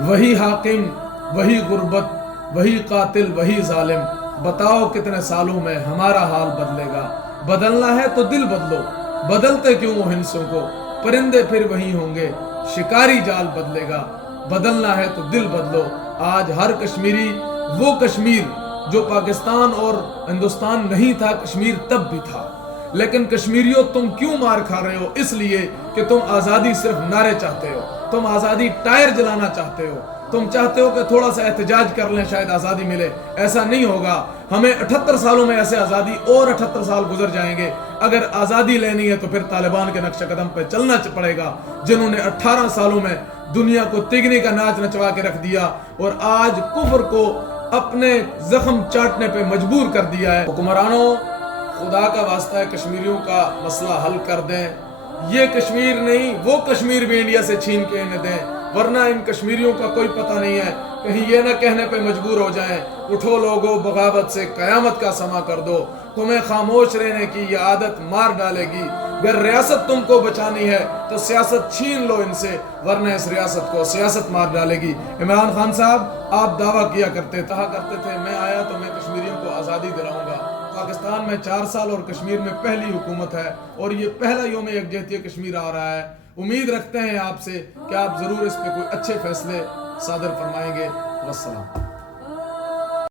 وہی حاکم، وہی غربت، وہی قاتل، وہی ظالم، بتاؤ کتنے سالوں میں ہمارا حال بدلے گا؟ بدلنا ہے تو دل بدلو، بدلتے کیوں وہ ہنسوں کو؟ پرندے پھر وہی ہوں گے، شکاری جال بدلے گا، بدلنا ہے تو دل بدلو۔ آج ہر کشمیری وہ کشمیر جو پاکستان اور ہندوستان نہیں تھا، کشمیر تب بھی تھا، لیکن کشمیریوں تم کیوں مار کھا رہے ہو؟ اس لیے کہ تم آزادی صرف نعرے چاہتے ہو، تم آزادی ٹائر جلانا چاہتے ہو، تم چاہتے ہو کہ تھوڑا سا احتجاج کر لیں شاید آزادی ملے۔ ایسا نہیں ہوگا، ہمیں 78 سالوں میں ایسے آزادی اور 78 سال گزر جائیں گے۔ اگر آزادی لینی ہے تو پھر طالبان کے نقش قدم پہ چلنا پڑے گا، جنہوں نے 18 سالوں میں دنیا کو تگنی کا ناچ نچوا کے رکھ دیا اور آج کفر کو اپنے زخم چاٹنے پہ مجبور کر دیا ہے۔ حکمرانوں، خدا کا واسطہ ہے کشمیریوں کا مسئلہ حل کر دیں۔ یہ کشمیر نہیں، وہ کشمیر بھی انڈیا سے چھین کے انہیں دیں، ورنہ ان کشمیریوں کا کوئی پتہ نہیں ہے، کہیں یہ نہ کہنے پہ مجبور ہو جائیں اٹھو لوگوں بغاوت سے قیامت کا سما کر دو۔ تمہیں خاموش رہنے کی یہ عادت مار ڈالے گی۔ اگر ریاست تم کو بچانی ہے تو سیاست چھین لو ان سے، ورنہ اس ریاست کو سیاست مار ڈالے گی۔ عمران خان صاحب، آپ دعویٰ کیا کرتے تھے میں آیا تو میں کشمیریوں کو آزادی دلاؤں گا۔ پاکستان میں 4 سال اور کشمیر میں پہلی حکومت ہے، اور یہ پہلا یوم یکجہتی کشمیر آ رہا ہے۔ امید رکھتے ہیں آپ سے کہ آپ ضرور اس پہ کوئی اچھے فیصلے صادر فرمائیں گے۔ والسلام۔